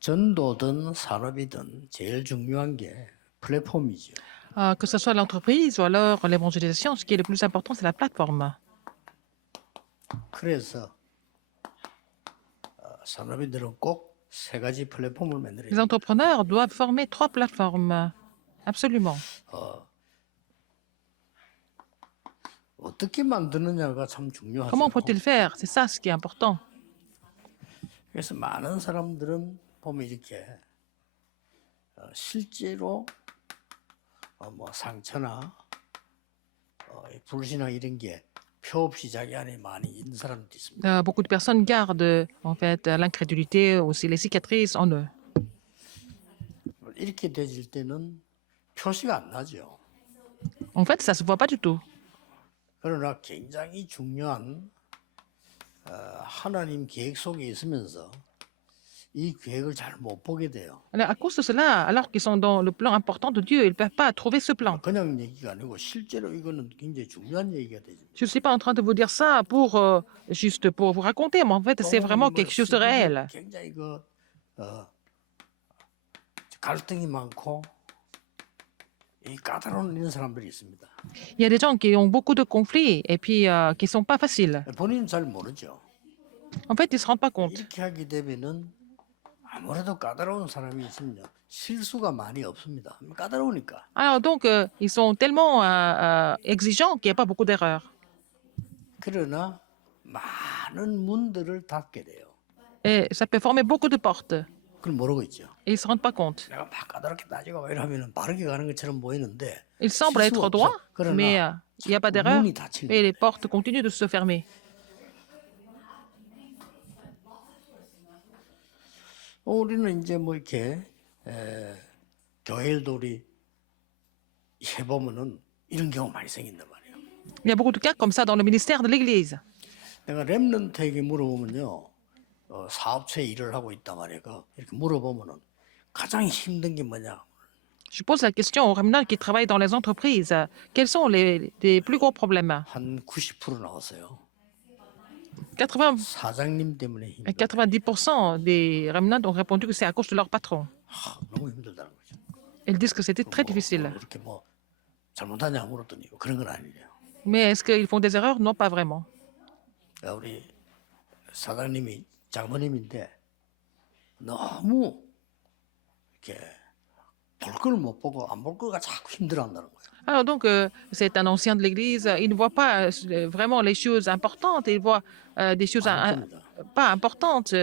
전도든 산업이든 제일 중요한 게 플랫폼이죠. Que ce soit l'entreprise ou alors l'évangélisation, ce qui est le plus important, c'est la plateforme. 그래서 산업인들은 꼭 세 가지 플랫폼을 만들어야 Les 됩니다. entrepreneurs doivent former 3 plateformes. Absolument. 어떻게 만드느냐가 참 중요하죠. Comment faut-il faire? C'est ça ce qui est important. 그래서 많은 사람들은 보면 이렇게 실제로 뭐 상처나 불신앙 이런 게 표 없이 자기 안에 많이 있는 사람도 있습니다. Beaucoup de personnes gardent en fait l'incrédulité, aussi les cicatrices en eux. 이렇게 되질 때는 표시가 안 나죠. En fait, ça se voit pas du tout. 그러나 굉장히 중요한 하나님 계획 속에 있으면서 이 계획을 잘 못 보게 돼요. Alors, à cause de cela, alors qu'ils sont dans le plan important de Dieu, ils ne peuvent pas trouver ce plan. 그냥 얘기가 아니고 실제로 이거는 굉장히 중요한 얘기가 되죠. Je ne suis pas en train de vous dire ça pour juste pour vous raconter, mais en fait, c'est vraiment quelque chose de réel. 굉장히 갈등이 많고 이 까다로운 이런 사람들이 있습니다. Il y a des gens qui ont beaucoup de conflits et puis qui ne sont pas faciles. 본인은 잘 모르죠. En fait, ils ne se rendent pas compte. 이렇게 하게 되면은 아무래도 까다로운 사람이 있으면 실수가 많이 없습니다. 까다로우니까. Alors donc, ils sont tellement exigeants qu'il n'y a pas beaucoup d'erreurs. 그러나 많은 문들을 닫게 돼요. Et ça peut former beaucoup de portes. 그걸 모르고 있죠. Et ils ne se rendent pas compte. 내가 막 까다롭게 따지고 이러면 바르게 가는 것처럼 보이는데 Ils semblent être 실수가 droits, 없어. mais 그러나 il n'y a pas d'erreur. 문이 닫히는 Et les portes continuent de se fermer. 우리는 이제 뭐 이렇게 교회 일들이 해보면은 이런 경우 많이 생긴단 말이에요. Il y a beaucoup de cas comme ça dans le ministère de l'Église. 내가 렘넌트에게 물어보면요, 사업체 일을 하고 있단 말이에요. 이렇게 물어보면은 가장 힘든 게 뭐냐? Je pose la question aux remnants qui travaillent dans les entreprises. Quels sont les plus gros problèmes? 한 90% 나왔어요. 80, 사장님 때문에 힘. 90% des remnants ont répondu que c'est à cause de leur patron. 너무 힘들다는 거죠. Ils disent que c'était très difficile. 이렇게 뭐 잘못하냐 물었더니 그런 건 아니래요. Mais est-ce qu'ils font des erreurs? Non, pas vraiment. 우리 사장님이 장모님인데 너무 이렇게 볼 걸 못 보고 안 볼 거가 자꾸 힘들어한다는 거예요. Alors donc, c'est un ancien de l'Église. Il ne voit pas vraiment les choses importantes. Il voit des choses pas importantes.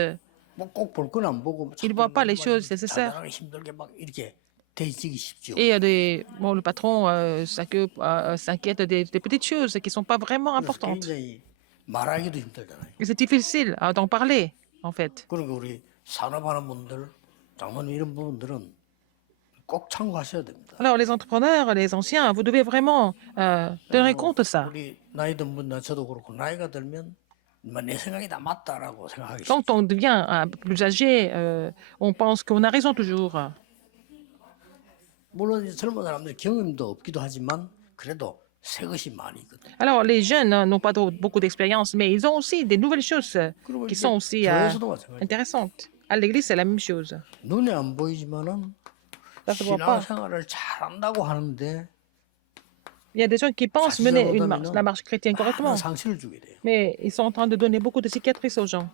뭐 꼭 볼 건 안 보고 Il ne voit pas les choses nécessaires. 자잘하게 힘들게 막 이렇게 되지기 쉽죠. Et bon, le patron s'inquiète des petites choses qui ne sont pas vraiment importantes. 굉장히 말하기도 힘들잖아요. Et c'est difficile d'en parler, en fait. 그러니까 우리 산업하는 분들, 장모님 이런 분들은 꼭 참고하셔야 됩니다. Alors, les entrepreneurs, les anciens, vous devez vraiment tenir compte de ça. 우리 나이 든 분나 저도 그렇고 나이가 들면 내 생각이 다 맞다라고 생각하기 쉽죠. Quand on devient plus âgé, on pense qu'on a raison toujours. 물론 이제 젊은 사람들 경험도 없기도 하지만 그래도 새 것이 많이 있거든요. Alors, les jeunes n'ont pas beaucoup d'expérience, mais ils ont aussi des nouvelles choses qui sont aussi 교회에서도 마찬가지. intéressantes. À l'église, c'est la même chose. 눈에 안 보이지만은 Ça se voit pas. 신앙생활을 잘한다고 하는데 Il y a des gens qui pensent mener la marche chrétienne correctement, 많은 상실을 주게 돼요. mais ils sont en train de donner beaucoup de cicatrices aux gens.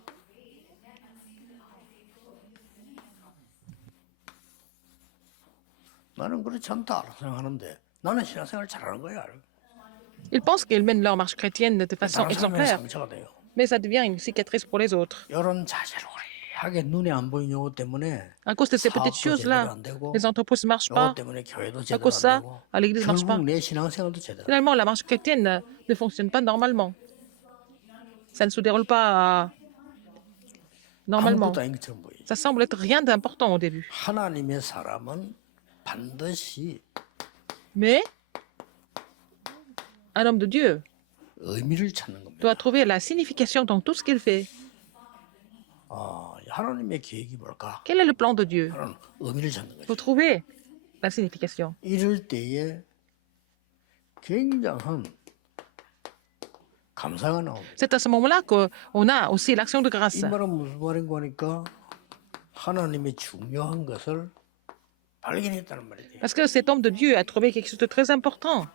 나는 그렇지 않다 생각하는데 나는 신앙생활 잘하는 거야. Ils pensent qu'ils mènent leur marche chrétienne de façon 다른 사람의 exemplaire, 상처가 돼요. mais ça devient une cicatrice pour les autres. 이런 자잘하게 눈에 안 보이는 요거 때문에 À cause de ces petites 사업도 제대로 choses-là, 안 되고 les entreprises ne marchent 요거 pas. 때문에 교회도 À 제대로 cause de ça, 안 되고 à l'église ne marche pas. 결국 내 신앙생활도 제대로. Finalement, la marche chrétienne ne fonctionne pas normalement. Ça ne se déroule pas normalement. 아무것도 아닌 것처럼 보여요. Ça semble être rien d'important au début. 하나님의 사람은 반드시 Mais un homme de Dieu 의미를 찾는 겁니다. doit trouver la signification dans tout ce qu'il fait. 하나님의 계획이 뭘까? Quel est le plan de Dieu? 하나는 의미를 찾는 Il 거죠. faut trouver la signification. 이럴 때에 굉장한 감사가 나옵니다. C'est à ce moment-là qu'on a aussi l'action de grâce. 이 말은 무슨 말인가 하니까 하나님의 중요한 것을 발견했다는 말이지. Parce que cet homme de Dieu a trouvé quelque chose de très important.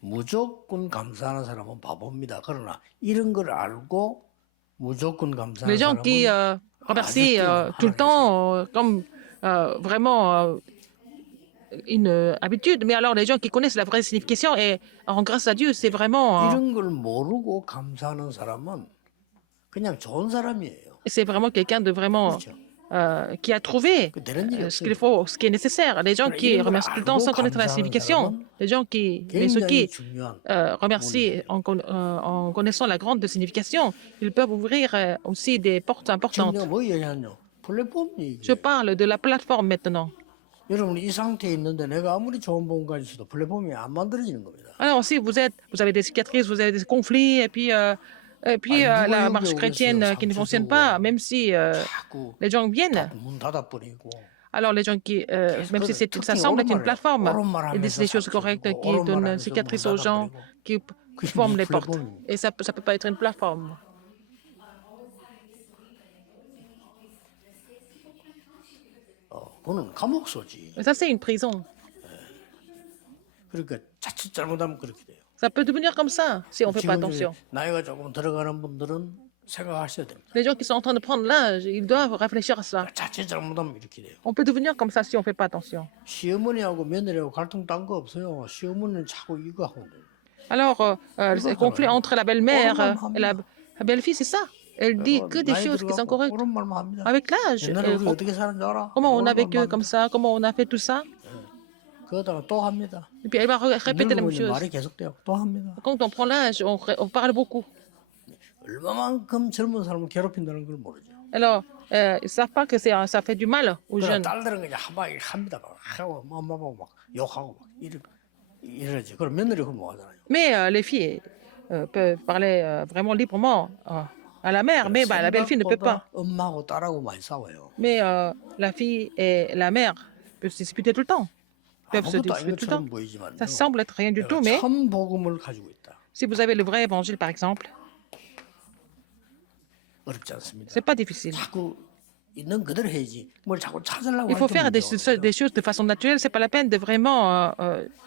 무조건 감사하는 사람은 바보입니다. 그러나 이런 걸 알고 무조건 감사하는 Les gens qui 사람은 remercient 뛰어난 tout le 하나님의 temps comme vraiment une habitude, mais alors les gens qui connaissent la vraie signification et en grâce à Dieu, c'est vraiment, 이런 걸 모르고 감사하는 사람은 그냥 좋은 사람이에요. c'est vraiment quelqu'un de vraiment 그렇죠. qui a trouvé 그 되는 일이 ce qu'il 없어요. faut, ce qui est nécessaire. Les gens 그러나 qui 이런 걸 remercient tout le temps 알고 sans connaître la 감사하는 signification, 사람은 les gens mais ceux 굉장히 qui 중요한 remercient en connaissant la grande signification, ils peuvent ouvrir aussi des portes importantes. 지금 내가 뭐 얘기하냐? 플랫폼 Je 얘기해. parle de la plateforme maintenant. 여러분 이 상태에 있는데 내가 아무리 좋은 본 가지고도 플랫폼이 안 만들어지는 겁니다. Alors, si vous avez des cicatrices, vous avez des conflits, et puis 누가 la 여기 marche 오겠어요? chrétienne qui ne 상처 fonctionne 주고 pas, même si 자꾸 les gens viennent, 문 닫아버리고 alors les gens qui, même si ça semble être une plateforme, ils disent des choses correctes qui donnent cicatrices aux gens, qui forment les portes. Et ça peut pas être une plateforme. 그거는 감옥소지. Ça, c'est une prison. 그러니까 자칫 잘못하면 그렇게 돼요. Ça peut devenir comme ça si on ne fait pas 지금 attention. 나이가 조금 들어가는 분들은 생각하셔야 됩니다. Les gens qui sont en train de prendre l'âge, ils doivent réfléchir à ça. 자칫 잘못하면 이렇게 돼요. On peut devenir comme ça si on ne fait pas attention. 시어머니하고 며느리하고 갈등 딴 거 없어요. 시어머니는 자꾸 이거 하고. Alors, le conflit entre la belle-mère et la belle-fille, c'est ça. Elle dit que des choses qui sont correctes. 그런 말만 합니다. Avec l'âge, 옛날에 우리 어떻게 살았는지 알아? comment on a 그런 vécu 말만 comme 합니다. ça, comment on a fait tout ça. 그러다가 또 합니다. Et puis elle va répéter la même 늙으면 chose. 말이 계속돼요. 또 합니다. Quand on prend l'âge, on parle beaucoup. 얼마만큼 젊은 사람을 괴롭힌다는 걸 모르죠. Alors, ils ne savent pas que ça fait du mal aux 그러나 jeunes. 딸들은 그냥 한마디 합니다. 막 하고 엄마 보고 막 욕하고 막 이러지. 그럼 며느리 그럼 뭐 하잖아요. Mais les filles peuvent parler vraiment librement à la mère, mais la belle-fille ne peut pas. 생각보다 엄마하고 딸하고 많이 싸워요. Mais la fille et la mère peuvent se disputer tout le temps. Peuvent se 아무것도 아닌 disputer tout le temps. 것처럼 보이지만 Ça semble être rien du tout, mais 참 복음을 가지고 있다. si vous avez le vrai évangile, par exemple, 어렵지 않습니다. c'est pas difficile. 자꾸 있는 그대로 해야지. 뭘 자꾸 찾으려고 Il faut 할 faire 때 des choses de façon naturelle. C'est pas la peine de vraiment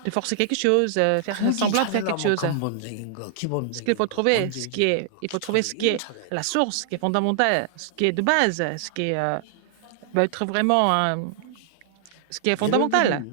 de forcer quelque chose, faire semblant de faire quelque chose. 근본적인 거, 기본적인 Ce qu'il faut trouver, il faut trouver ce qui est la source, ce qui est fondamental, ce qui est de base, ce qui est, va être vraiment ce qui est fondamental.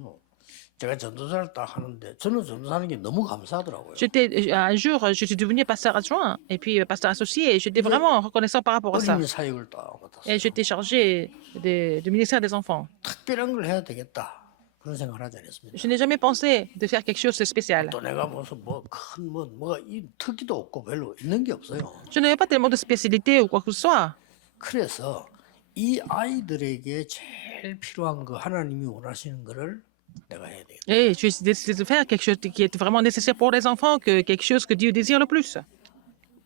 제가 전도사를 딱 하는데 저는 전도사하는 게 너무 감사하더라고요. Un jour, je suis devenu pasteur adjoint et puis pasteur associé et j'étais vraiment reconnaissant par rapport à ça. 어린이 사역을 딱 맡았어요. Et j'étais chargé du ministère des enfants. 특별한 걸 해야 되겠다. 그런 생각을 하지 않았습니다. Je n'ai jamais pensé de faire quelque chose de spécial. 또 내가 무슨 뭐가 이 특기도 없고 별로 있는 게 없어요. Je n'avais pas tellement de spécialité ou quoi que ce soit. 그래서 이 아이들에게 제일 필요한 거 하나님이 원하시는 거를 내가 해야 돼. Et j'ai décidé de faire quelque chose qui est vraiment nécessaire pour les enfants, quelque chose que Dieu désire le plus.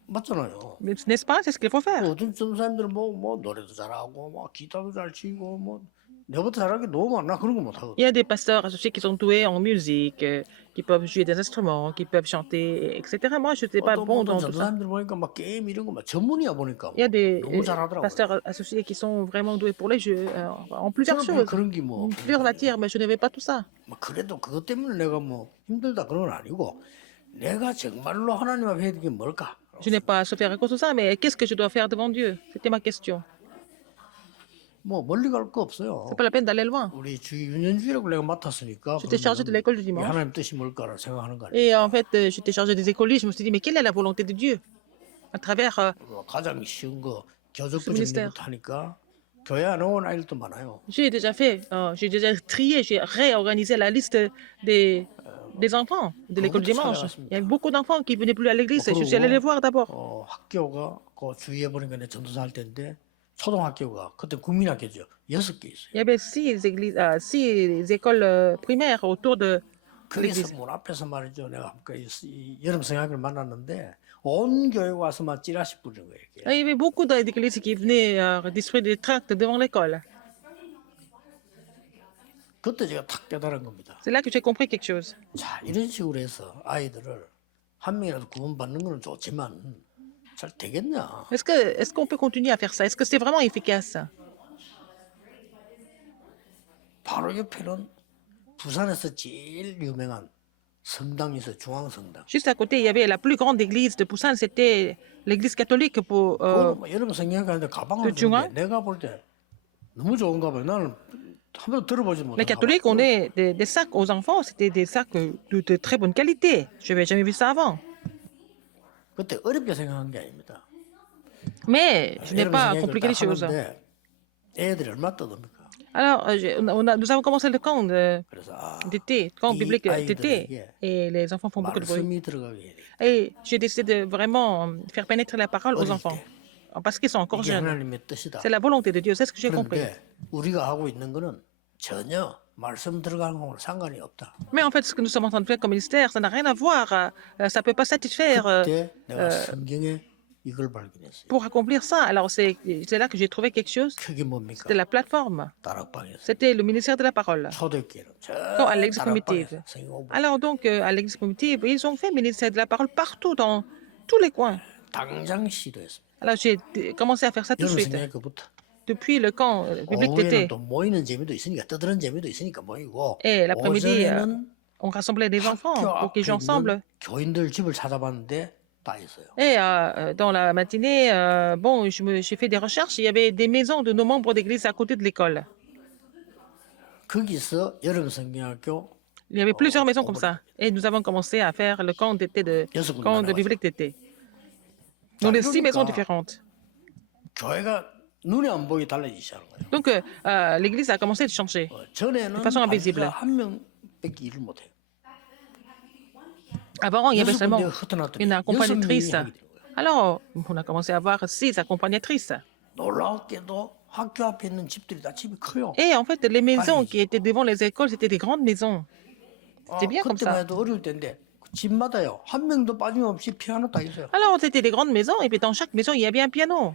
맞잖아요. Mais n'est-ce pas? C'est ce qu'il faut faire. 어떤 전사님들은 뭐 노래도 잘하고 뭐 기타도 잘 치고 뭐 내보다 잘하는 게 너무 많아. 그런 거 못 하거든. Il y a des pasteurs associés qui sont doués en musique, qui peuvent jouer des instruments, qui peuvent chanter, etc. Moi, je n'étais pas bon dans tout ça. 전사님들 보니까 막 게임 이런 거 막 전문이야 보니까 Il y a des 너무 잘하더라고요. pasteurs associés qui sont vraiment doués pour les jeux, en plusieurs 저는 choses, 그런 게 en plusieurs matières, mais je n'avais pas tout ça. 뭐 그래도 그것 때문에 내가 뭐 힘들다 그런 건 아니고 내가 정말로 하나님 앞에 해야 되는 게 뭘까? Je n'ai pas souffert à cause de ça, mais qu'est-ce que je dois faire devant Dieu? C'était ma question. 뭐 멀리 갈 거 없어요. C'est pas la peine d'aller loin. 우리 주의 유년주의라고 내가 맡았으니까 J'étais chargé de l'école du 이 dimanche. 하나님 뜻이 뭘까를 생각하는 거 아니에요. Et en fait, j'étais chargé des écoliers. Je me suis dit, mais quelle est la volonté de Dieu à travers 가장 쉬운 거 교적도 ministère. 정리부터 하니까 교회 안 온 아이들도 많아요. j'ai déjà fait, j'ai déjà trié, j'ai réorganisé la liste des enfants de l'école du dimanche. Il y avait beaucoup d'enfants qui venaient plus à l'église. Je suis allé les voir d'abord. 학교가 그 주위에 보니까 내 전도사 할 때인데 초등학교가 그때 국민학교죠. 6개 있어요. Il y avait six écoles primaires autour de l'église. 그래서 문 앞에서 말이죠. 내가 이 여름 성학을 만났는데 온 교회 와서 막 찌라시 뿌리는 거예요. 이렇게. Il y avait beaucoup d'églises qui venaient distribuer des tracts devant l'école. 그때 제가 탁 깨달은 겁니다. C'est là que j'ai compris quelque chose. 자, 이런 식으로 해서 아이들을 한 명이라도 구원받는 건 좋지만 잘 되겠냐? Est-ce qu'on peut continuer à faire ça? Est-ce que c'est vraiment efficace? 바로 옆에는 부산에서 제일 유명한 성당이 있어요. 중앙성당. Juste à côté, il y avait la plus grande église de Busan, c'était l'église catholique 그거는 뭐 여러분 성경하는데 de 가방을 Chungwon. 주는데 내가 볼 때 너무 좋은가 봐요. 나는 한 번도 들어보지 Les 못한 catholiques, on est des sacs aux enfants, c'était des sacs de très bonne qualité. Je n'avais jamais vu ça avant. 그때 어렵게 생각한 게 아닙니다. Mais je n'ai 여러분 pas 성경을 compliqué les 딱 choses. 하는데 애들이 얼마나 떠듭니까? Alors, nous avons commencé le camp 그래서 d'été, camp 이 biblique d'été, 아이들에게 et les enfants font beaucoup de bruit. 말씀이 들어가게 해야 돼. Et j'ai décidé de vraiment faire pénétrer la parole aux 어릴 enfants, 때. parce qu'ils sont encore 이게 jeunes. 하나님의 뜻이다. C'est la volonté de Dieu, c'est ce que j'ai compris. 그런데 우리가 하고 있는 거는 전혀 말씀 들어가는 거랑 상관이 없다. Mais en fait, ce que nous sommes en train de faire comme ministère, ça n'a rien à voir, ça ne peut pas satisfaire 그때 내가 성경에 이걸 발견했어요. pour accomplir ça. Alors, c'est là que j'ai trouvé quelque chose, 그게 뭡니까? c'était la plateforme, 다락방에서 c'était le ministère de la parole. 초대교회는 저 Quand à l'église 다락방에서 primitive. 성경 공부. Alors donc, à l'église primitive, ils ont fait ministère de la parole partout, dans tous les coins. 당장 시도했습니다. Alors j'ai commencé à faire ça tout de 여러분 suite. 성경에 그부터 Depuis le camp biblique 오후에는 d'été. 또 모이는 재미도 있으니까 떠드는 재미도 있으니까 모이고 Et l'après-midi, 오전에는 on rassemblait des enfants 학교 pour qu'ils 앞에 jouent ensemble. 있는 교인들 집을 찾아봤는데 다 있어요. Et dans la matinée, bon, j'ai fait des recherches. Il y avait des maisons de nos membres d'église à côté de l'école. 거기서 여름 성경학교 Il y avait plusieurs maisons comme ça. Et nous avons commencé à faire le camp d'été camp de biblique d'été. Dans les 6 maisons différentes. 교회가 눈에 안 보이게 달라지기 시작한 거예요. Donc l'église a commencé à changer. 전에는 De façon invisible. 한 명밖에 일을 못해요. Avant, il y avait 여섯 seulement 군데 흩어놨더니 une 여섯 accompagnatrice. 명이 하게 된 거예요. Alors, on a commencé à avoir 6 accompagnatrices. 놀랍게도 학교 앞에 있는 집들이 다 집이 커요. Et en fait, les maisons qui étaient devant les écoles, c'était des grandes maisons. C'était bien comme 그때만 ça. 해도 어려울 때인데 집마다요 한 명도 빠짐없이 피아노 딱 있어요. Alors, c'était des grandes maisons, et puis dans chaque maison, il y avait un piano.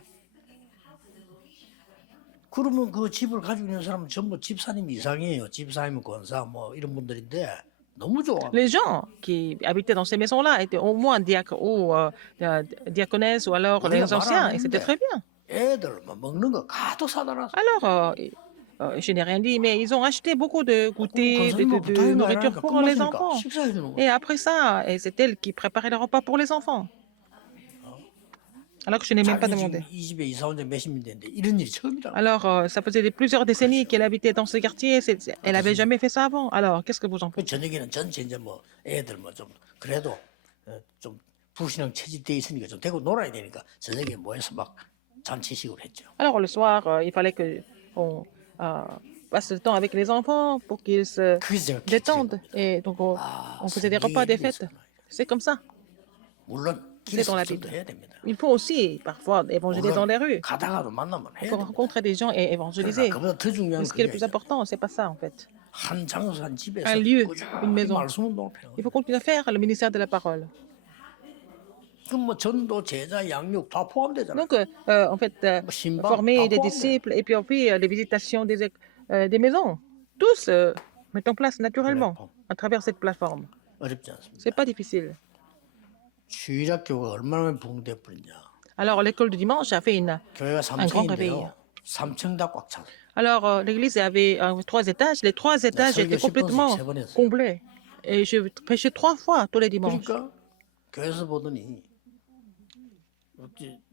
그러면 그 집을 가지고 있는 사람은 전부 집사님 이상이에요. 집사님 권사 뭐 이런 분들인데 너무 좋아. Les gens qui habitaient dans ces maisons-là étaient au moins diaconesses ou alors Oui, des voilà, anciens, et même c'était des- très bien. 애들 뭐 먹는 거 가득 사다 놨어. Alors, je n'ai rien dit, mais ils ont acheté beaucoup de goûter, de nourriture pour les enfants. 식사해 주는 거. Et après ça, et c'est elle qui préparait le repas pour les enfants. Alors que je n'ai même pas 자기 demandé. 지금 이 집에 이사 온 지 몇십 년 됐는데 이런 일이 처음이라. Alors, ça faisait plusieurs décennies qu'elle habitait dans ce quartier. Elle n'avait jamais fait ça avant. Alors, qu'est-ce que vous en 그 pensez? 저녁에는 전체 이제 뭐 애들 뭐 좀 그래도 좀 불신앙 체질돼 있으니까 좀 되고 놀아야 되니까 저녁에 모여서 막 잔치식으로 했죠. Alors, le soir, il fallait qu'on passe le temps avec les enfants pour qu'ils se 그게 제가 détendent. Et donc, on faisait des repas, des fêtes. C'est comme ça. 물론 C'est dans la 길에서 Bible. 해야 됩니다. Il faut aussi, parfois, évangéliser dans les rues. 가다가도 만나면 해야 Pour 됩니다. rencontrer des gens et évangéliser. 그보다 더 중요한 Mais ce qui est le 게 plus important, c'est pas ça, en fait. 한 장소 한 집에서 Un lieu, 꾸준히 une maison. 말씀 운동을 해요. Il faut continuer à faire le ministère de la parole. 그럼 뭐 전도, 제자, 양육 다 포함되잖아요. Donc, en fait, former des disciples et puis les visitations des maisons. Tous mettent en place naturellement à travers cette plateforme. 어렵지 않습니다. C'est pas difficile. 주일학교가 얼마나 부흥돼 버렸냐. Alors, l'école du dimanche a fait 교회가 un grand réveil. 3층인데요. 3층 다 꽉 찼어요. Alors, l'église avait 3 étages. Les 3 étages étaient complètement comblés. Et je prêchais 3 fois tous les dimanches. 그러니까 교회에서 보더니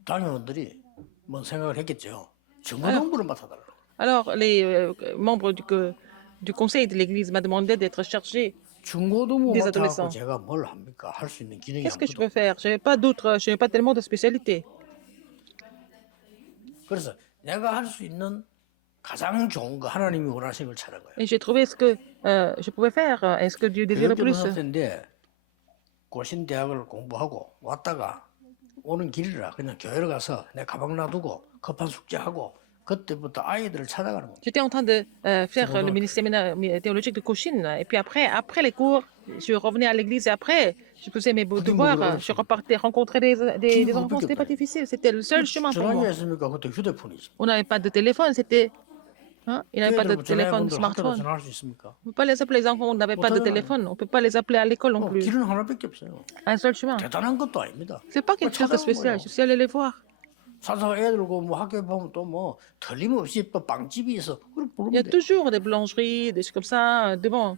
당회원들이 뭔 생각을 했겠죠. 중고등부를 맡아달라고. Alors, les membres du conseil de l'église m'ont demandé d'être chargé. 중고등부 Des 맡아갖고 adolescents. 제가 뭘 합니까? 할 수 있는 기능이 Qu'est-ce que je 아무것도 peux faire? Je n'avais pas tellement de spécialités. 그래서 내가 할 수 있는 가장 좋은 거 하나님이 원하시는 걸 찾은 거예요. Et j'ai trouvé ce que je pouvais faire et ce que Dieu désirait le plus. 교육교사인데 고신 대학을 공부하고 왔다가 오는 길이라 그냥 교회를 가서 내 가방 놔두고 급한 숙제하고 그때부터 아이들을 찾아가는 거예요. J'étais en train de faire le ministère théologique de Cochin. Et puis après les cours, je revenais à l'église et après, je faisais mes devoirs. Je repartais rencontrer des enfants. C'était pas difficile. C'était le seul chemin pour 전화기가 moi. 있으니까 그때 휴대폰이지. On n'avait pas de téléphone. C'était... Hein? Il n'y avait pas de téléphone, 전화기분들 학교로 smartphone. 전화할 수 있습니까? On ne peut pas les appeler les enfants. On n'avait pas de téléphone. On ne peut pas les appeler à l'école non plus. 길은 하나밖에 없어요. Un seul chemin. 대단한 것도 아닙니다. C'est pas quelque chose de spécial. Je suis allée les voir. 사서 애들 뭐 학교에 보면 또 뭐 틀림없이 또 빵집이 있어. 그걸 Il y 부르면 a 돼. toujours des boulangeries, des choses comme ça devant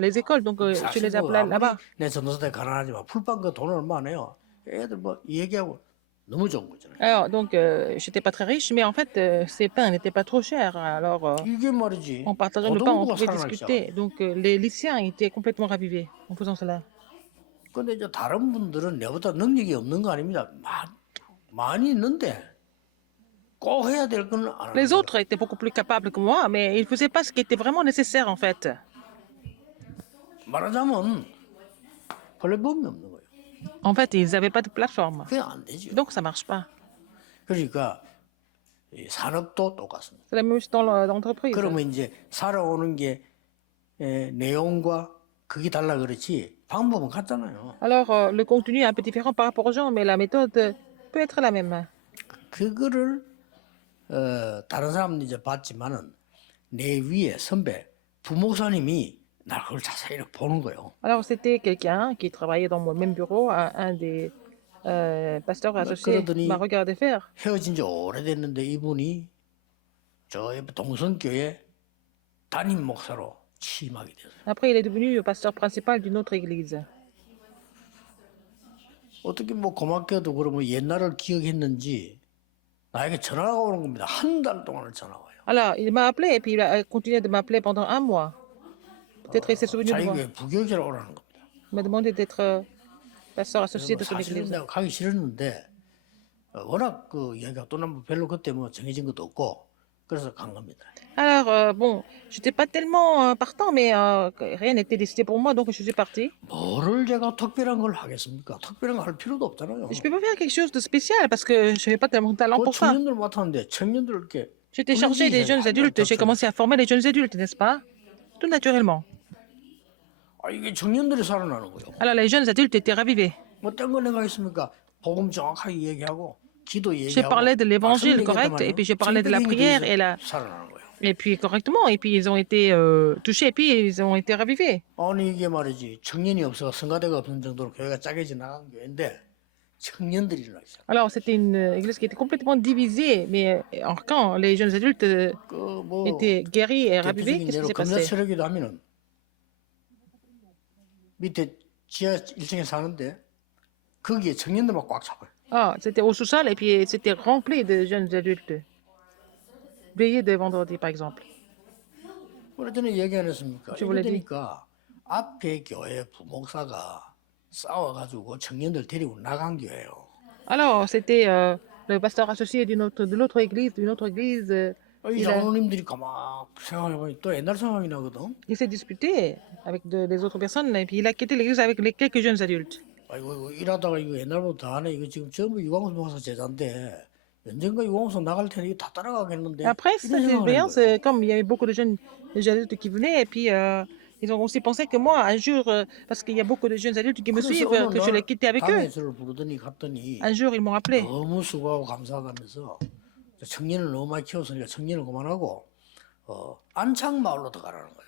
les écoles. Donc, je 사실 les 뭐 appelais 아무리 là-bas. 내 전도사 때 가난하지만 풀빵 그 돈 얼마 안 해요. 애들 뭐 얘기하고 너무 좋은 거잖아요. Alors, donc, j'étais pas très riche, mais en fait, ces pains n'étaient pas trop chers. Alors, 이게 말이지 en partageant le pain, on 고등부가 pouvait 살아나기 시작하고. discuter. Donc, les lycéens étaient complètement ravivés en faisant cela. 근데 이제 다른 분들은 내보다 능력이 없는 거 아닙니다. 많이 있는데 꼭 해야 될 건 안 하는 Les 거예요. autres étaient beaucoup plus capables que moi, mais ils ne faisaient pas ce qui était vraiment nécessaire, en fait. 말하자면 플랫폼이 없는 거예요. En fait, ils n'avaient pas de plateforme. 그게 안 되죠. Donc, ça ne marche pas. 그러니까 이 산업도 똑같습니다. C'est la même chose dans l'entreprise. 그러면 이제 살아오는 게 내용과 그게 달라 그렇지 방법은 같잖아요. Alors, le contenu est un peu différent par rapport aux gens, mais la méthode peut être la même. 그거를 다른 사람들이 이제 봤지만은 내 위에 선배 부목사님이 나 그걸 자세히 이렇게 보는 거예요. Alors, c'était quelqu'un qui travaillait dans mon même bureau, un des pasteurs associés 그러더니 m'a regardé faire. 헤어진 지 오래됐는데 이분이 저 옆에 동성교회 담임 목사로 취임하게 됐어요. Après, il est devenu pasteur principal d'une autre église. 어떻게 뭐 고맙게도 그러면 옛날을 기억했는지 나에게 전화가 오는 겁니다. 한 달 동안을 전화 와요. Alors, il m'a appelé et puis il a continué de m'appeler pendant un mois. Peut-être il s'est souvenu de 자기 moi. 교회 부교육자로 오라는 겁니다. Il m'a demandé d'être pasteur associé de son 사실은 église. 내가 가기 싫었는데 워낙 그 얘기가 또 별로 그때 뭐 정해진 것도 없고 그래서 간 겁니다. Alors, bon, j'étais pas tellement partant, mais rien n'était décidé pour moi, donc je suis partie. 뭐를 제가 특별한 걸 하겠습니까? 특별한 거 할 필요도 없잖아요. Je peux pas faire quelque chose de spécial parce que je n'avais pas tellement de talent 그 pour ça. 청년들 맡았는데 청년들 이렇게 J'étais chargée des jeunes adultes, j'ai commencé à former les jeunes adultes, n'est-ce pas? Tout naturellement. 아 이게 청년들이 살아나는 거예요. Alors, les jeunes adultes étaient ravivés. 뭐딴거 내가 있습니까? 복음 정확하게 얘기하고 기도 J'ai 얘기하고 parlé de l'évangile 말씀 correct, 얘기했단 et puis j'ai parlé de la 말이에요. prière et la, 살아나는 거예요. et puis correctement, et puis ils ont été touchés, et puis ils ont été ravivés. 아니 이게 말이지 청년이 없어서 성가대가 없는 정도로 교회가 짜게져 나간 교회인데 청년들이 일어나기 시작. Alors, c'était une église qui était complètement divisée, mais quand les jeunes adultes 그뭐 étaient guéris et ravivés, 대표적인 qu'est-ce qui 예로 s'est 검사 passé? 체력이도 하면은 밑에 지하 1층에 사는데 거기에 청년들만 꽉 차고요. Ah, c'était au sous-sol, et puis c'était rempli de jeunes adultes. Veillée de vendredi, par exemple. 그래 저는 얘기 안 했습니까? Je vous l'ai dit. 이러니까 앞에 교회 부목사가 싸워가지고 청년들 데리고 나간 교회예요. Alors, c'était le pasteur associé de l'autre église, 이 il, a- 장로님들이 가만 생각해보니 또 옛날 생각이 나거든. il s'est disputé avec les autres personnes, et puis il a quitté l'église avec les quelques jeunes adultes. 아이고 이거 일하다가 이거 옛날부터 다 하네. 이거 지금 전부 유광수 목사 제자인데 언젠가 유광수 나갈 테니 이거 다 따라가겠는데. Après 이런 cette 생각을 expérience, 한 거예요. comme il y avait beaucoup de jeunes adultes qui venaient, et puis ils ont aussi pensé que moi, un jour, parce qu'il y a beaucoup de jeunes adultes qui me 그래서 suivent, 어느 que je l'ai 날 quitté avec eux. 당회에서를 부르더니 갔더니 Un jour, ils m'ont appelé. 너무 수고하고 감사하다면서 청년을 너무 많이 키웠으니까 청년을 그만하고 안창마을로 들어가라는 거예요.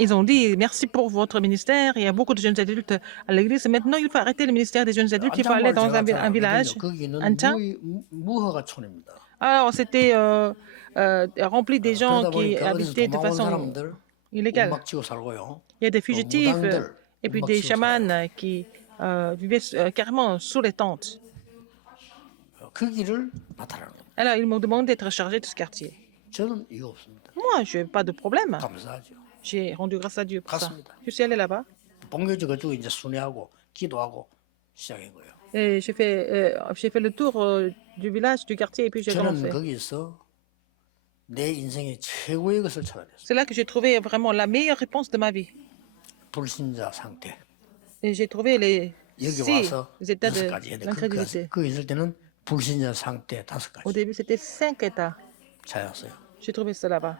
Ils ont dit merci pour votre ministère. Il y a beaucoup de jeunes adultes à l'église. Maintenant, il faut arrêter le ministère des jeunes adultes. Il faut aller dans un village. 거기는 Anchang. 무허가촌입니다. Alors, c'était rempli des gens 그러다 qui 보니까 어디서 habitaient de 도망온 façon 사람들 illégale. 음악치고 살고요. Il y a des fugitifs 무당들 et puis des 음악치고 chamans qui vivaient carrément sous les tentes. 살아요. 그 길을 나타나는 겁니다. Alors, ils m'ont demandé d'être chargé de ce quartier. 저는 이거 없습니다. Moi, je n'ai pas de problème. 감사하죠. J'ai rendu grâce à Dieu pour ça. 갔습니다. Je suis allé là-bas 본교지 그쪽에 이제 순회하고 기도하고 시작한 거예요. et j'ai fait le tour du village, du quartier, et puis j'ai 저는 commencé. 거기서 내 인생의 최고의 것을 찾아냈어요. C'est là que j'ai trouvé vraiment la meilleure réponse de ma vie. 불신자 상태. Et j'ai trouvé les 여기 6 와서 états de 6가지 해야 돼. l'incrédulité. 그 있을 때는 불신자 상태 Au 5가지 début, c'était 5 états. 찾았어요. J'ai trouvé ça là-bas.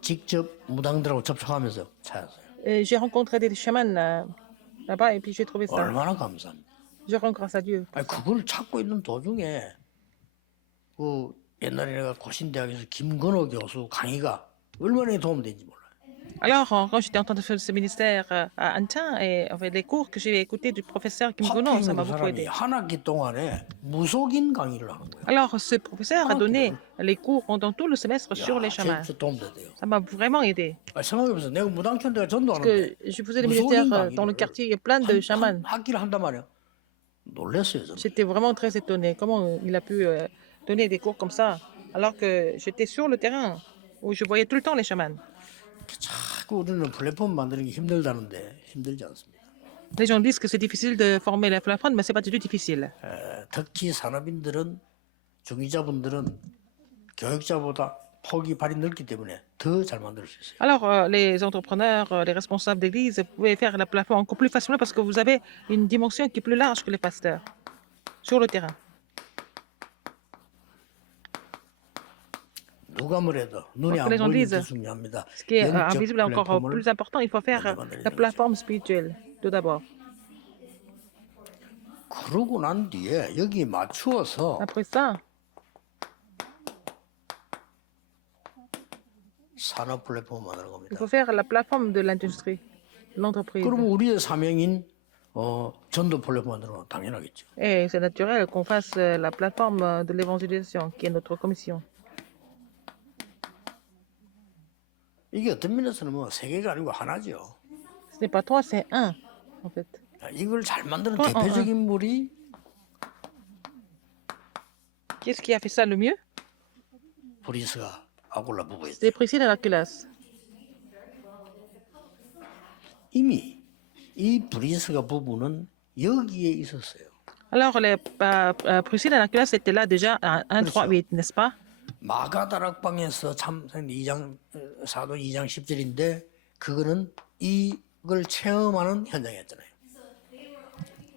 직접 무당들하고 접촉하면서 찾았어요. Et j'ai rencontré des chamans là-bas, et puis j'ai trouvé ça. 얼마나 감사합니다. Je rends grâce à Dieu. 아니 그걸 찾고 있는 도중에 그 옛날에 내가 고신대학에서 김건호 교수 강의가 얼마나 도움된지 몰라요. Alors, quand j'étais en train de faire ce ministère à Antin, et en fait, les cours que j'ai écoutés du professeur Kim Gono, ça 하필이면 m'a 그 beaucoup 사람이 aidé. 한 학기 동안에 무속인 강의를 하는 거야. Alors, ce professeur a 한 donné 학기를. les cours pendant tout le semestre sur les 야, chamans. 진짜 도움되대요. Ça m'a vraiment aidé. 생각해보세요. 내가 무당촌 내가 Parce 전도하는데 que je faisais le ministère 무속인 dans le 강의를 quartier, il y a plein de chamans. 학기를 한단 말이야. 놀랐어요, 저는. J'étais vraiment très étonnée. Comment il a pu donner des cours comme ça, alors que j'étais sur le terrain, où je voyais tout le temps les chamans. 자꾸 우리는 플랫폼 만드는 게 힘들다는데 힘들지 않습니다. Les gens disent que c'est difficile de former la flamme, mais c'est pas du tout difficile. 특히 산업인들은 중위자분들은 교육자보다 폭이 발이 넓기 때문에 더 잘 만들 수 있어요. Alors, les entrepreneurs, les responsables d'église, vous pouvez faire la plateforme encore plus facilement parce que vous avez une dimension qui est plus large que les pasteurs sur le terrain. 누가 뭐래도 눈이 que 안 les gens 보이는 disent, 게 중요합니다. Ce qui est 영적 invisible est encore 플랫폼을 plus important, il faut faire la plateforme spirituelle, tout d'abord. 그러고 난 뒤에 여기 맞추어서 Après ça, 산업 플랫폼 만드는 il 겁니다. faut faire la plateforme de l'industrie, de l'entreprise. 그러면 우리의 사명인 전도 플랫폼 만드는 건 당연하겠죠. Et c'est naturel qu'on fasse la plateforme de l'évangélisation, qui est notre commission. 이게 어떤 면에서는 뭐 세 개가 아니고 하나죠. Ce n'est pas trois, c'est un, en fait. 이걸 잘 만드는 어, 어, 어. 대표적인 인물이 Qu'est-ce qui a fait ça le mieux? 브리스가 아굴라 부부였죠. C'est Priscille et Hercules. 이미 이 브리스가 부부는 여기에 있었어요. Alors, Priscille et Hercules étaient là déjà à 1, 3, 8, n'est-ce pas? 마가다락방에서 참 2장 사도 2장 10절인데 그거는 이걸 체험하는 현장이었잖아요.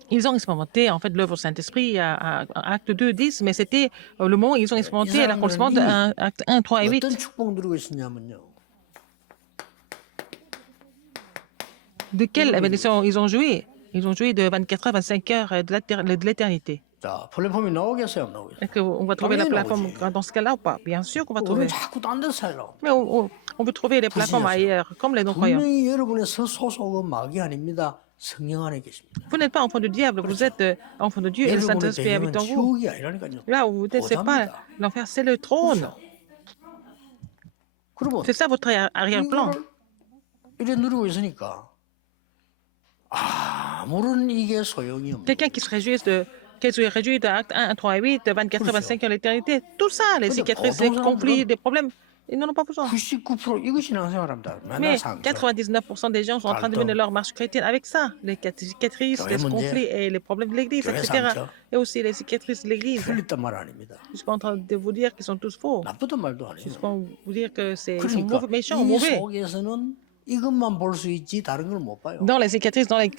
Ils ont expérimenté en fait l'œuvre du Saint-Esprit à acte 2, 10, mais c'était le moment où ils ont expérimenté l'accomplissement de acte 1, 3 et 8. 어떤 축복 누리고 있었냐면요. De quelle bénédiction ils ont joué? Ils ont joué de 24 à 25 heures de l'éternité. 자, 플랫폼이 나오겠어요, 안 나오겠어요? Est-ce qu'on va trouver la 당연히 plateforme 나오지. dans ce cas-là ou pas? Bien sûr qu'on va trouver. 우리는 자꾸 딴 데서 살라고. Mais on peut trouver les plateformes ailleurs, comme les non-croyants. 분명히 여러분의 소속은 마귀 아닙니다. 성령 안에 계십니다. Vous n'êtes pas enfant de diable, vous êtes enfant de Dieu et le 여러분의 Saint-Esprit habite 배경은 en vous. 지옥이 아니라니까요. Là où vous êtes, c'est pas 오답니다. l'enfer, c'est le trône. 그렇죠. 그러면 C'est ça votre arrière-plan. 이거를 이래 누리고 있으니까 아무런 이게 소용이 없는 Quelqu'un qui se réjouit de acte 1, 3 et 8, de 24 à 25 heures de l'éternité, tout ça, les cicatrices, les conflits, les problèmes, ils n'en ont pas besoin. 99% 이거 신앙생활합니다. 맨날 Mais 상처. 99% des gens sont en train de mener leur marche chrétienne avec ça, les cicatrices, les conflits et les problèmes de l'Église, etc. Et aussi les cicatrices de l'Église. 틀렸단 말 아닙니다. Je suis pas en train de vous dire qu'ils sont tous faux. 나쁘단 말도 Je 아니에요. suis pas en train de vous dire que ils sont 그러니까 méchants ou 이 mauvais. 속에서는 이것만 볼 수 있지 다른 걸 못 봐요. Dans les cicatrices, dans les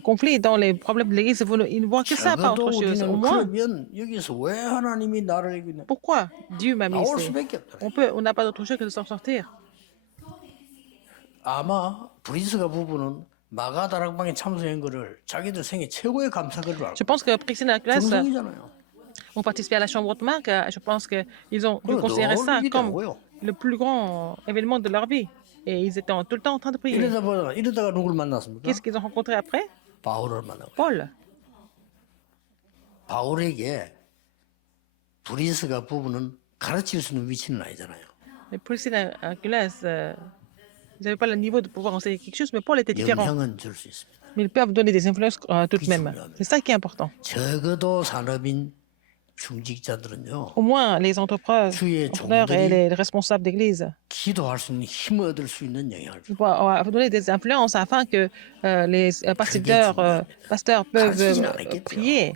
conflits, dans les problèmes de l'Église, ils ne voient que ça, pas autre 적어도 chose. Au 우리는 moins, 그러면 여기서 왜 하나님이 나를 이기냐? pourquoi Dieu m'a mis 나올 ici? 수밖에 없다. On n'a pas d'autre chose que de s'en sortir. 아마 브리스가 부부는 마가다락방에 참석한 거를 자기들 생애 최고의 감사거리로 알고 Je pense que Priscille et Hercules 정성이잖아요. ont participé à la chambre haute marque. Je pense qu'ils ont dû 그리고 considérer ça 늘 comme 이기더라고요. le plus grand événement de leur vie. Et ils étaient tout le temps en train de prier. 이러다가 누굴 만났습니까? Qu'est-ce qu'ils ont rencontré après? 바울을 만나고. Paul. 바울에게 브리스가 부부는 가르칠 수 있는 위치는 아니잖아요. Mais Priscille et Hercules, ils n'avaient pas le niveau de pouvoir enseigner quelque chose, mais Paul était différent. 영향은 줄 수 있습니다. Mais ils peuvent donner des influences tout de même. C'est ça qui est important. 적어도 산업인 중직자들은요. Au moins, les entrepreneurs et les responsables d'église 기도할 수 있는 힘을 얻을 수 있는 영향을 줘. doivent donner des influences afin que les pasteurs peuvent prier.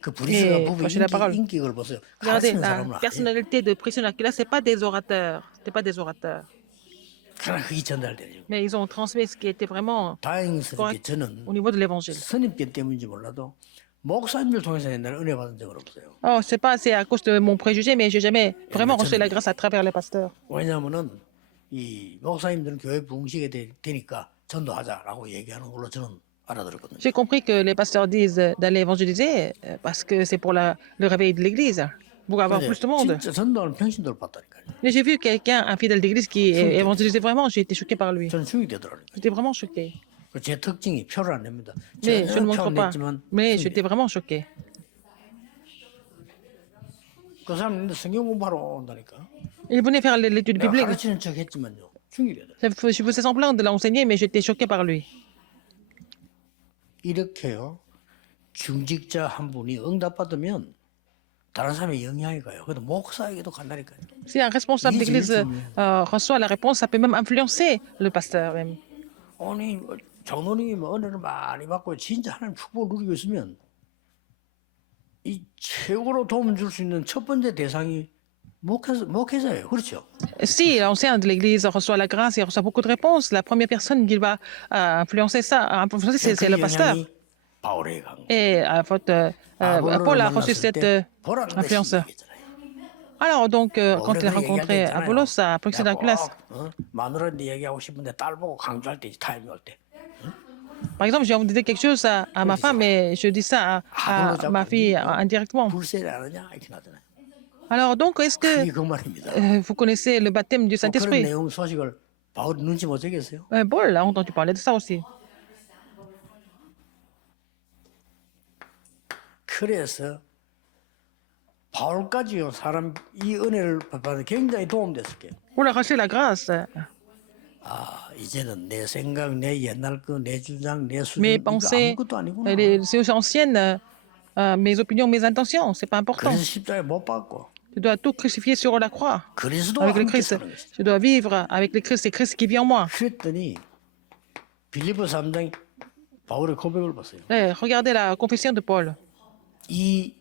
그 브리스가 Mais, 부부 quand j'ai la parole. 인격을 보세요. Regardez, 가르치는 la 사람은 아니에요. personnalité de Priscille et Hercules, ce n'est pas des orateurs. C'était pas des orateurs. 그러나 그게 전달되죠. Mais ils ont transmis ce qui était vraiment 다행스럽게 correct 저는 au niveau de l'évangile. 선입견 때문인지 몰라도 목사님들 통해서 옛날에 은혜 받은 적은 없어요. Oh, c'est pas c'est à cause de mon préjugé, mais j'ai jamais vraiment reçu la grâce à travers les pasteurs. 왜냐하면은 이 목사님들은 교회 부흥시게 되니까 전도하자라고 얘기하는 걸로 저는 알아들었거든요. J'ai compris que les pasteurs disent d'aller évangéliser parce que c'est pour le réveil de l'Église. pour avoir 근데 plus de monde. 진짜 전도하는 평신도를 봤다니까요. Mais j'ai vu quelqu'un, un fidèle d'église qui évangélisait vraiment. J'ai été choqué par lui. 전 충격이 되더라고요. J'étais vraiment choqué. 제 특징이 표를 안 냅니다. Mais je ne 전혀 표 montre 안 pas. 냈지만 Mais 충격이 j'étais vraiment choqué. 그 사람인데 성경 공부하러 온다니까. Il venait faire l'étude 내가 biblique. 가르치는 척 했지만요. 충격이 되더라고요. Je faisais semblant de l'enseigner, mais j'étais choqué par lui. 이렇게요. 중직자 한 분이 응답받으면 다른 사람의 영향이 가요. 그래도 목사에게도 간다니까요. Si un responsable Oui, d'église c'est- reçoit la réponse, ça peut même influencer le pasteur même. 아니 장로님이 뭐 은혜를 많이 받고 진짜 하나님 축복을 누리고 있으면 이 최고로 도움 줄 수 있는 첫 번째 대상이 목회자예요. 그렇죠? Si l'ancien de l'église reçoit la grâce et reçoit beaucoup de réponses, la première personne qui va influencer ça, c'est 그 le pasteur. 영향이 바울에게 간 거예요. Et Paul a reçu cette influence. 얘기했잖아요. Alors donc, quand il a 그래서 rencontré 얘기할 때 있잖아요. Apollos à Proxy 내가 d'Aquilas, 꼭, 마누라한테 얘기하고 싶은데 딸 보고 강조할 때 타임이 올 때. par exemple, j'ai envie de dire quelque chose à ma femme, mais je dis ça à ma fille indirectement. 불세례 안 하냐 이렇게 나잖아요. Alors donc, est-ce que 그게 그 말입니다. vous connaissez le baptême du 그런 Saint-Esprit? 내용 소식을 바울이 눈치 못 채겠어요? Paul a entendu parler de ça aussi. 그래서 바울까지요 사람 이 은혜를 받아 굉장히 도움됐을 게요. Pour arracher la grâce, 아 이제는 내 생각, 내 옛날 거, 내 주장, 내 수준 mes 이거 pensées, 아무것도 아니구나. c'est aussi ancienne, mes opinions, mes intentions, c'est pas important. 그래서 십자가에 못 박고 Je dois tout crucifier sur la croix 그리스도와 avec le 함께 Christ. 사는 것이죠. Je dois vivre avec le Christ, c'est Christ qui vit en moi. 그랬더니 빌립보 3장 바울의 고백을 봤어요. Regardez la confession de Paul. 이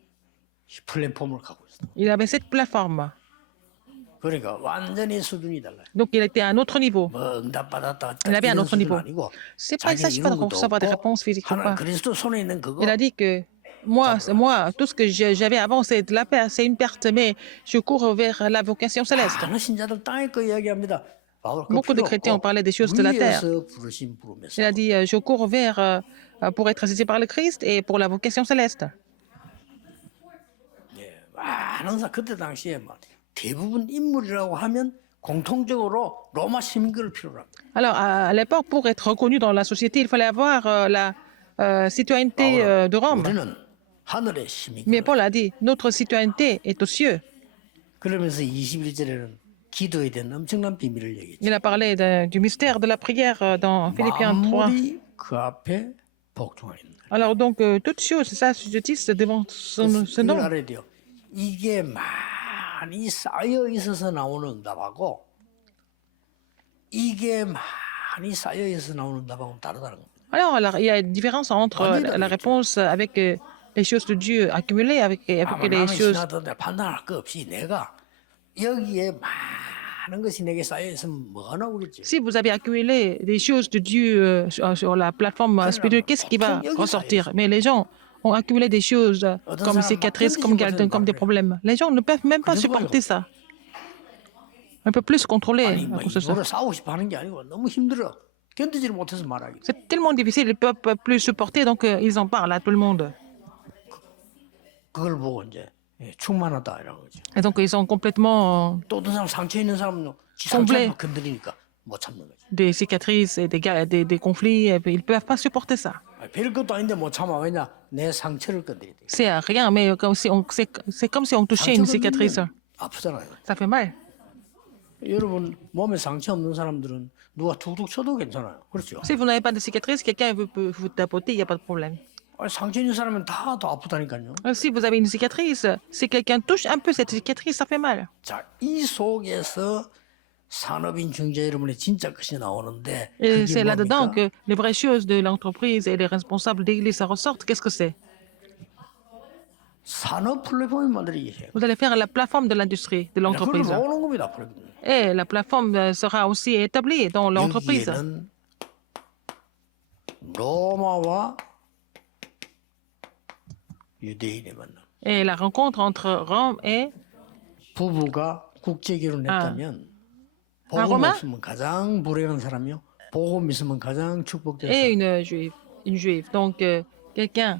플랫폼을 갖고 있어. Il avait cette plateforme. 그러니까 완전히 수준이 달라요. Donc il était à un autre niveau. 뭐 응답받았다 Il avait un 이런 autre 수준 niveau. 아니고 C'est pas, il 자기는 s'agit pas de 이런 것도 recevoir des 없고 réponses physiques ou 하나 pas. 그리스도 손에 있는 그거 Il a dit que moi, tout ce que j'avais avant, c'est de la perte, c'est une perte, mais je cours vers la vocation céleste. 많은 신자들 땅의 거 이야기합니다. 바울 그 Beaucoup de 필요 chrétiens ont 없고 parlé des choses de la terre. 위에서 부르심 부르면서 Il a dit, je cours vers pour être saisi par le Christ et pour la vocation céleste. 예, 많은 그때 당시에 막 대부분 인물이라고 하면 공통적으로 로마 시민권을 필요로 합니다. Alors, à l'époque, pour être reconnu dans la société, il fallait avoir la citoyenneté de Rome. 우리는 하늘의 시민권. Mais Paul a dit, notre citoyenneté est aux cieux. 그러면서 21절에는 기도에 대한 엄청난 비밀을 얘기했죠. Il a parlé du mystère de la prière dans Philippiens 3. 만물이 그 앞에 복종하는. Alors, donc, toutes choses s'assujettissent devant ce 이걸 nom. 알아야 돼요. 이게 많이 쌓여 있어서 나오는 응답하고 이게 많이 쌓여 있어서 나오는 응답하고는 다르다는 겁니다. Alors, il y a une différence entre la réponse avec les choses de Dieu accumulées avec 아마 les 나는 choses. 지나던데 판단할 거 없이 내가 여기에 많은 것이 내게 쌓여 있으면 뭐가 나오겠지. Si vous avez accumulé des choses de Dieu sur la plateforme spirituelle, qu'est-ce qui va ressortir? Mais les gens ont accumulé des choses comme des cicatrices, comme des problèmes. Les gens ne peuvent même pas supporter ça. On ne peut plus se contrôler 아니 à 뭐 cause de ça. 이거를 싸우고 싶어 하는 게 아니고 너무 힘들어. 견디지를 못해서 말하기. C'est tellement difficile, ils ne peuvent plus supporter, donc ils en parlent à tout le monde. 그걸 보고 이제 충만하다 이런 거죠. Et donc ils sont complètement 또 어떤 사람 상처 있는 사람은 지 comblé. 상처를 건드리니까 못 참는 거지. des cicatrices et des conflits, et puis ils ne peuvent pas supporter ça. 별 것도 아닌데 못 참아. 왜냐? 내 상처를 건드리대. C'est rien, mais c'est comme si on touchait une cicatrice. 아프잖아요. Ça fait mal. 여러분 몸에 상처 없는 사람들은 누가 툭툭 쳐도 괜찮아요. 그렇죠? Si vous n'avez pas de cicatrice, quelqu'un veut vous tapoter, il n'y a pas de problème. 아니, 상처 있는 사람은 다 더 아프다니까요. Si vous avez une cicatrice, si quelqu'un touche un peu cette cicatrice, ça fait mal. 자, 이 속에서 산업인 중재 여러분의 진짜 것이 나오는데 Et 그게 c'est là-dedans 뭡니까? que les vraies choses de l'entreprise et les responsables d'église ça ressortent. Qu'est-ce que c'est? 산업 플랫폼이 만들기 해요. Vous allez faire la plateforme de l'industrie, de 그걸 l'entreprise. 모으는 겁니다. 플랫폼. Et la plateforme sera aussi établie dans l'entreprise. 여기에는 로마와 유대인의 만남. Et la rencontre entre Rome et 부부가 국제 결혼했다면 아, 복음 로마? 없으면 가장 불행한 사람이요. 복음 있으면 가장 축복된 et 사람. une juive. Donc, quelqu'un,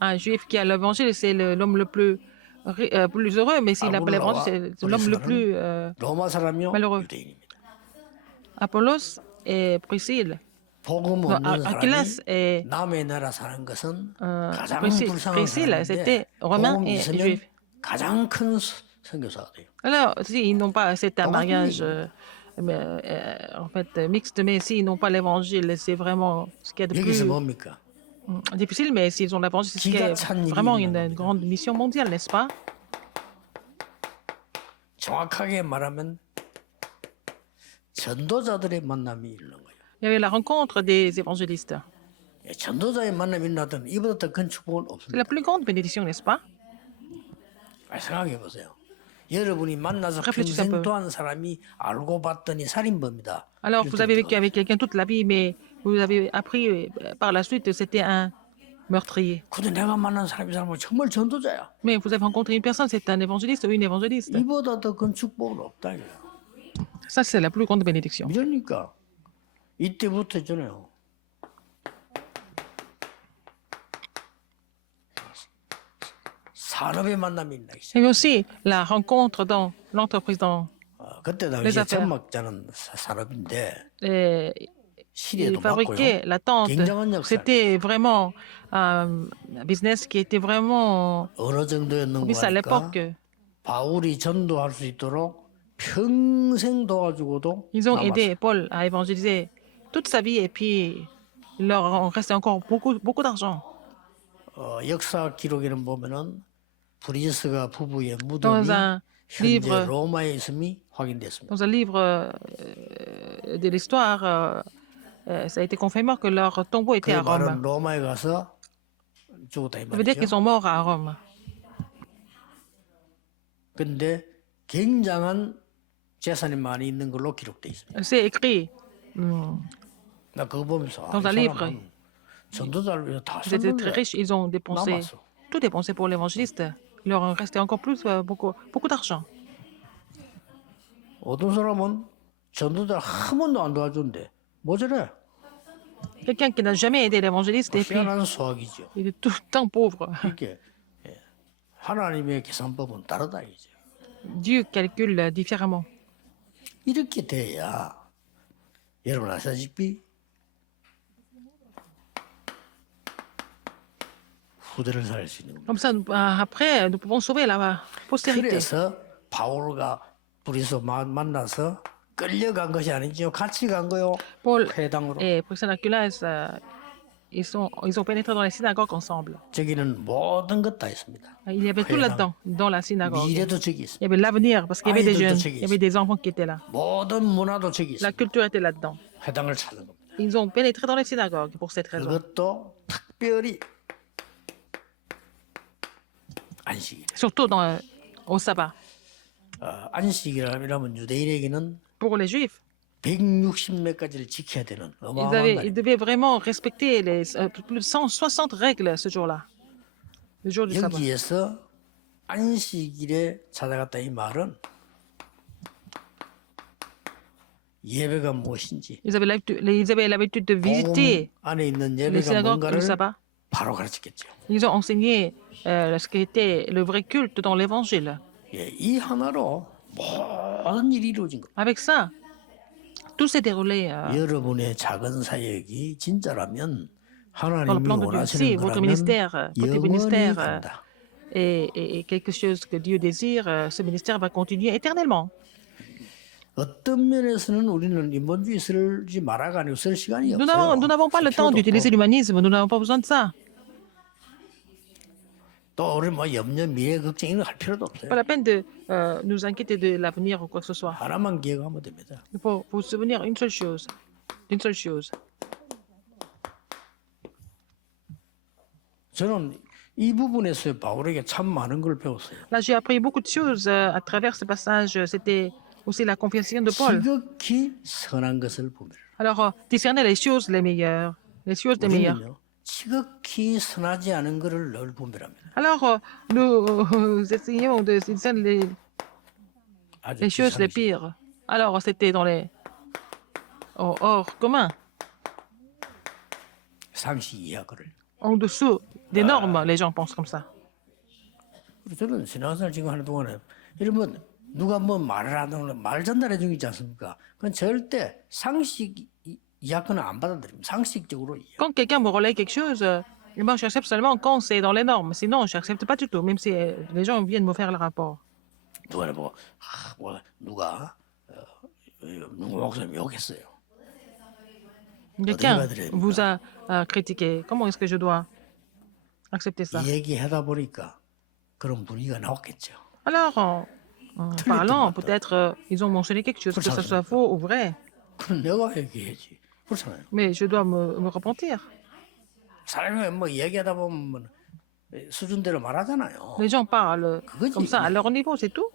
un juif qui a l'évangile, c'est l'homme le plus plus heureux, mais s'il n'a pas l'évangile, c'est l'homme le plus 로마 사람이요 malheureux. 유대인입니다. Apollos et Priscille. 복음 Non, 없는 Achillas 사람이 et 남의 나라 사는 것은 가장 Priscille, 불쌍한 사람인데 c'était romain 복음 et 있으면 juif. 가장 큰 선교사가 돼요. Alors, s'ils n'ont pas, c'est un Comment mariage dire en fait mixte, mais s'ils n'ont pas l'évangile, c'est vraiment ce qu'il y a de 여기서 plus 뭡니까? difficile, mais s'ils ont l'évangile, c'est ce qui 기가 est 찬 일이 vraiment 일어난 une 겁니다. grande mission mondiale, n'est-ce pas? 정확하게 말하면 전도자들의 만남이 일어난 거예요. Il y avait la rencontre des évangélistes. 예, 전도자의 만남이 일어나던 이보다 더 큰 축복은 C'est 없습니다. la plus grande bénédiction, n'est-ce pas? 생각해 보세요. 여러분이 만나서 Réfléchissez un peu. 평생 또한 사람이 알고 봤더니 살인범이다. Alors, 이럴 vous 때 avez 어떡해요? vécu avec quelqu'un toute la vie, mais vous avez appris par la suite que c'était un meurtrier. 근데 내가 만난 사람이 정말 전도자야. Mais vous avez rencontré une personne, c'est un évangéliste ou une évangéliste. 이보다 더 큰 축복은 없다. 이거야. Ça, c'est la plus grande bénédiction. 이러니까 이때부터 있잖아요. 산업의 만남이 있나 있어요. Il y a aussi la rencontre dans l'entreprise, dans 그때 Les 당시에 affaires. 천막자는 산업인데 les, 시리에도 ils fabriquaient 맞고요. la tente. 굉장한 역사. C'était vraiment un business qui était vraiment 어느 정도였는가 propice à 하니까 l'époque. 바울이 전도할 수 있도록 평생 도와주고도 Ils ont 남았어요. aidé Paul à évangéliser toute sa vie et puis il leur en restait encore beaucoup d'argent. 역사 기록에는 보면은 브리스가 부부의 무덤이 Dans un 현재 livre, 로마에 있음이 확인됐습니다. dans un livre de l'histoire, ça a été confirmé que leur tombeau 그 était à 말은 Rome. 로마에 가서 죽었다 이 Ça veut dire qu'ils 말이죠. sont morts à Rome. 근데 굉장한 재산이 많이 있는 걸로 기록돼 있습니다. C'est écrit. 나 그거 보면서 Dans un 이 livre. 사람은 전도자를 위해 다 Ils étaient très 썼는데 riches, ils ont dépensé, 남았어. tout dépensé pour l'évangéliste. Il leur en restait encore plus, beaucoup d'argent. 어떤 사람은 전도자 한 번도 안 도와줬는데 뭐 저래? Quelqu'un qui n'a jamais aidé l'évangéliste et puis 희한한 수학이죠. il est tout le temps pauvre. 이렇게 예. 하나님의 계산법은 다르다 이제. Dieu calcule différemment. 이렇게 돼야 여러분 아시다시피 후대를 살 수 있는 겁니다. Comme ça, après, nous pouvons sauver la postérité. 그래서 바울과 둘이서 만나서 끌려간 것이 아니죠. 같이 간 거요. Paul 회당으로. et Priscilla Aquilas, ils ont pénétré dans les synagogues ensemble. 저기는 모든 것 다 있습니다. Il y avait tout 회당. là-dedans, dans la synagogue. 미래도 저기 Il y 있습니다. avait l'avenir, parce qu'il y avait des 아이들도 jeunes, 저기 il y avait des enfants qui étaient là. 모든 문화도 저기 La 있습니다. culture était là-dedans. 회당을 찾는 겁니다. Ils ont pénétré dans les synagogues pour cette raison. 그것도 특별히 안식일. Surtout au sabbat. 안식일이라면 유대인에게는 Pour les juifs, 160몇 가지를 지켜야 되는 어마어마한 ils 날입니다. devaient vraiment respecter les plus de 160 règles ce jour-là, le jour du sabbat. 여기에서 안식일에 찾아갔다 이 말은 예배가 무엇인지 Ils avaient l'habitude de visiter 복음 안에 있는 les 예배가 synagogues 뭔가를 le sabbat. 바로 가르쳤겠죠. Ils ont enseigné ce qui était le vrai culte dans l'évangile. 예, 이 하나로 모든 일이 이루어진 겁니다. Avec ça, tout s'est déroulé 여러분의 작은 사역이 진짜라면 dans le 하나님이 plan de Dieu. Si 원하시는 votre 거라면 ministère, votre 영원히 ministère 간다. est quelque chose que Dieu désire, ce ministère va continuer éternellement. 어떤 면에서는 우리는 인본주의 쓰지 말아가 아니고 쓸 시간이 Nous 없어요. n'avons pas le 쓸 temps 필요도 d'utiliser 없고. l'humanisme, nous n'avons pas besoin de ça. 또 우리 뭐 염려 미래 걱정 이런 거 할 필요도 없어요. Pas la peine de nous inquiéter de l'avenir ou quoi que ce soit. 하나만 기억하면 됩니다. Il faut vous souvenir d'une seule chose. 저는 이 부분에서 바울에게 참 많은 걸 배웠어요. Là, j'ai appris beaucoup de choses à travers ce passage. C'était aussi la confession de Paul. 지극히 선한 것을 보면 Alors, discerner les choses les meilleures, les choses les meilleures. 우리는요 지극히 선하지 않은 것을 늘 분별합니다. Alors, nous essayons de discerner 아주 les choses les 비상시. pires. Alors, c'était dans les hors commun, 상시 이하 거를 en dessous des normes, les gens pensent comme ça. 그리고 저는 신앙생활 지금 하는 동안에 이러면 누가 뭐 말을 하든 말 전달해 준 게 있지 않습니까? 그건 절대 상식 이하거나 안 받아들입니다. 상식적으로 이해. Quand quelqu'un me relaie quelque chose, eh ben, j'accepte seulement quand c'est dans les normes. Sinon, je n'accepte pas du tout, même si les gens viennent me faire le rapport. 누가 뭐, 뭐 누가 누구 목사님 욕했어요. Quelqu'un 받아들여야 vous a critiqué. Comment est-ce que je dois accepter ça? 이 얘기하다 보니까 그런 분위기가 나왔겠죠. Alors, en parlant, peut-être ils ont mentionné quelque chose, que ce soit faux ou vrai, 그건 내가 얘기해야지. 그렇잖아요. mais je dois me repentir. 사람이 뭐 얘기하다 보면 뭐 수준대로 말하잖아요. Les gens parlent 그거지. comme ça à leur niveau, c'est tout.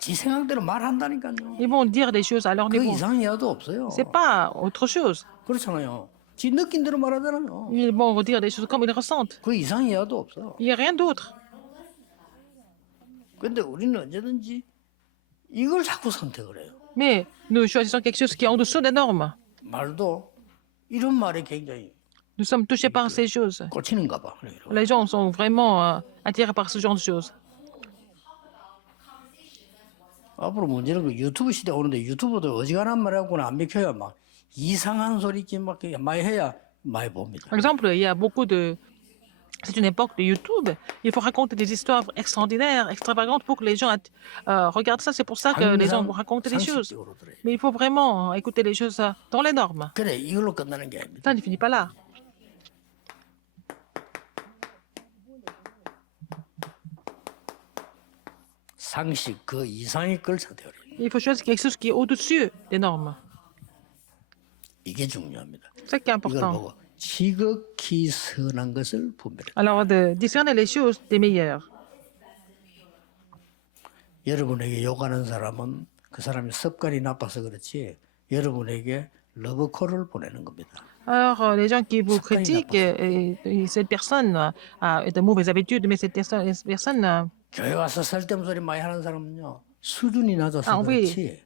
지 생각대로 말한다니까요. Ils vont dire des choses à leur 그 niveau. 이상 이하도 없어요. C'est pas autre chose. 그렇잖아요. 지 느낀 대로 말하잖아요. Ils vont dire des choses comme ils ressentent. 그 이상 이하도 없어. Il n'y a rien d'autre. 근데 우리는 언제든지 이걸 자꾸 선택을 해요. Mais nous choisissons quelque chose qui est en dessous des normes. 말도 이런 말에 굉장히 Nous sommes touchés par ces choses. 꽂히는가 봐. Les gens sont vraiment attirés par ce genre de choses. 앞으로 문제는 그 유튜브 시대 오는데 유튜브도 어지간한 말하고는 안 비켜야 막 이상한 소리 막 많이 해야 많이 봅니다. Par exemple, il y a beaucoup de... C'est une époque de YouTube. Il faut raconter des histoires extraordinaires, extravagantes pour que les gens regardent ça. C'est pour ça que les gens vont raconter des choses. 상식적으로 들어요. Mais il faut vraiment écouter les choses dans les normes. 그래 이걸로 끝나는 게 아닙니다. Ça ne finit pas là. 상식 그 이상의 걸 선택을 해요. Il faut choisir quelque chose qui est au-dessus des normes. 이게 중요합니다. C'est ça qui est 이걸 important. 보고 지극히 선한 것을 분별해요. Alors, de discerner les choses des meilleures. 여러분에게 욕하는 사람은 그 사람이 습관이 나빠서 그렇지 여러분에게 러브콜을 보내는 겁니다. Alors, les gens qui vous critiquent, cette personne a de mauvaises habitudes, mais cette personne 교회 와서 쓸데없는 소리 많이 하는 사람은요 수준이 낮아서 oui. 그렇지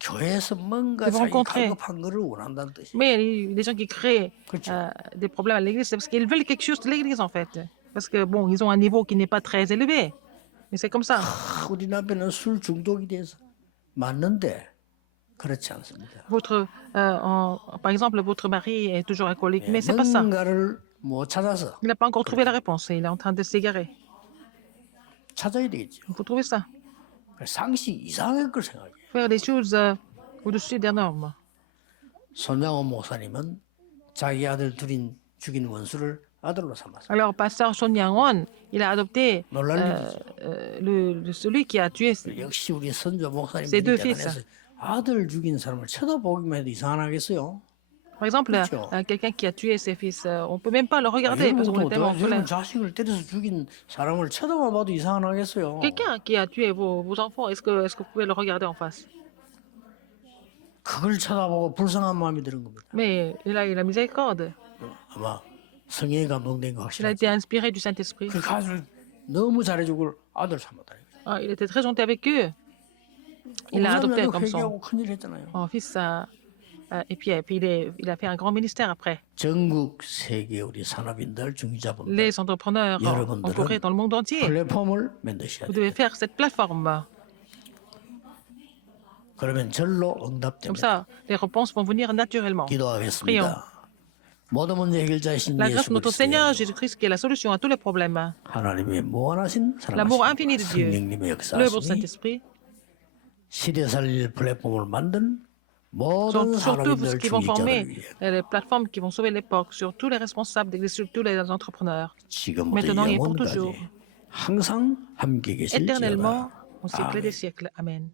교회에서 뭔가 Ils vont 자기 rencontrer. 갈급한 거를 원한다는 뜻이에요. Mais les gens qui créent 그렇죠. des problèmes à l'église, c'est parce qu'ils veulent quelque chose de l'église, en fait. Parce que, bon, ils ont un niveau qui n'est pas très élevé. Mais c'est comme ça. 우리 남편은 술 중독이 돼서 맞는데 그렇지 않습니다. Par exemple, votre mari est toujours alcoolique, mais c'est pas ça. 뭔가를 못 찾아서 Il n'a pas encore trouvé la réponse. Il est en train de s'égarer. 찾아야 되겠죠. Il faut trouver ça. 상식 이상의 걸 생각해요. Faire des choses au-dessus des normes. 손장원 목사님은 자기 아들 둘인 죽인 원수를 아들로 삼았어요. Alors, pasteur Son Yang-won, il a adopté 놀랄 일이죠. celui qui a tué 역시 우리 선조 목사님 C'est deux 대단해서 아들 죽인 사람을 쳐다보기만 해도 이상하겠어요. Par exemple, 그렇죠. quelqu'un qui a tué ses fils, on ne peut même pas le regarder parce qu'on est tellement en 여러분 colère. 자식을 때려서 죽인 사람을 쳐다만 봐도 이상하겠어요. Quelqu'un qui a tué vos enfants, est-ce que vous pouvez le regarder en face? 그걸 쳐다보고 불쌍한 마음이 드는 겁니다. Mais il a eu la miséricorde. 아마 성령이 감동된 거 Il a 확실하죠. été inspiré du Saint-Esprit. 그 가수를 너무 잘해주고 아들 삼았다. Il était très gentil avec eux. Il l'a adopté comme son 회개하고 큰일 했잖아요. fils. Et puis il a fait un grand ministère après. 전국 세계 우리 산업인들 중기자분들 Les entrepreneurs 여러분들은 entourés dans le monde entier, 플랫폼을 만드셔야 vous 돼요. devez faire cette plateforme. 그러면 절로 Comme 응답됩니다. ça, les réponses vont venir naturellement. 기도하겠습니다. 모든 문제 해결자이신 La grâce 예수 de notre 그리스도의 Seigneur Jésus-Christ qui est la solution à tous les problèmes. 하나님의 무한하신 L'amour 사랑하심 infini de Dieu, 성령님의 l'œuvre du 역사하심이 Saint-Esprit, 시대 살릴 플랫폼을 만든 모든 surtout ceux 산업인들 qui vont 중기자들 former 위해 les plateformes qui vont sauver l'époque, sur tous les responsables d'église, sur tous les entrepreneurs, 지금부터 maintenant et pour 영원까지 toujours, 항상 함께 계실지어다. éternellement, au siècle des siècles. Amen.